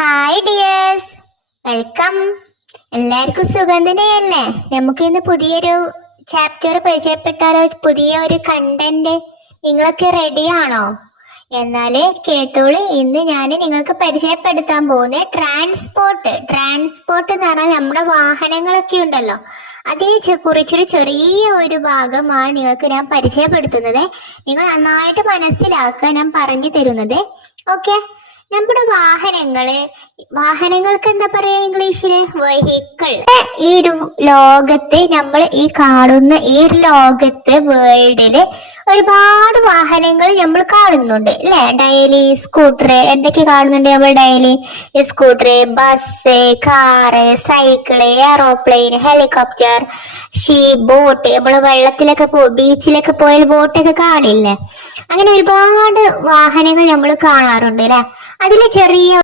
Hi dears, welcome. എല്ലാവർക്കും സുഖം തന്നെയല്ലേ? നമുക്ക് ഇന്ന് പുതിയൊരു ചാപ്റ്റർ പരിചയപ്പെട്ടാലോ? പുതിയ ഒരു കണ്ടന്റ്. നിങ്ങളൊക്കെ റെഡിയാണോ? എന്നാല് കേട്ടോളൂ. ഇന്ന് ഞാൻ നിങ്ങൾക്ക് പരിചയപ്പെടുത്താൻ പോകുന്ന ട്രാൻസ്പോർട്ട് എന്ന് പറഞ്ഞാൽ നമ്മുടെ വാഹനങ്ങളൊക്കെ ഉണ്ടല്ലോ, അതിനെ കുറിച്ചൊരു ചെറിയ ഒരു ഭാഗമാണ് നിങ്ങൾക്ക് ഞാൻ പരിചയപ്പെടുത്തുന്നത്. നിങ്ങൾ നന്നായിട്ട് മനസ്സിലാക്കുക ഞാൻ പറഞ്ഞു തരുന്നത്. ഓക്കെ, നമ്മുടെ വാഹനങ്ങൾക്ക് എന്താ പറയാ ഇംഗ്ലീഷില്? വെഹിക്കിൾ. ഈ ഒരു ലോകത്ത്, നമ്മൾ ഈ കാണുന്ന ഈ ഒരു ലോകത്ത്, വേൾഡില് ഒരുപാട് വാഹനങ്ങൾ നമ്മൾ കാണുന്നുണ്ട് അല്ലെ? ഡെയിലി സ്കൂട്ടർ എന്തൊക്കെ കാണുന്നുണ്ട് നമ്മൾ daily? Scooter, bus, car, cycle, aeroplane, helicopter, boat. നമ്മൾ വെള്ളത്തിലൊക്കെ ബീച്ചിലൊക്കെ പോയാൽ ബോട്ടൊക്കെ കാണില്ലേ? അങ്ങനെ ഒരുപാട് വാഹനങ്ങൾ നമ്മൾ കാണാറുണ്ട് അല്ലെ? അതിൽ ചെറിയ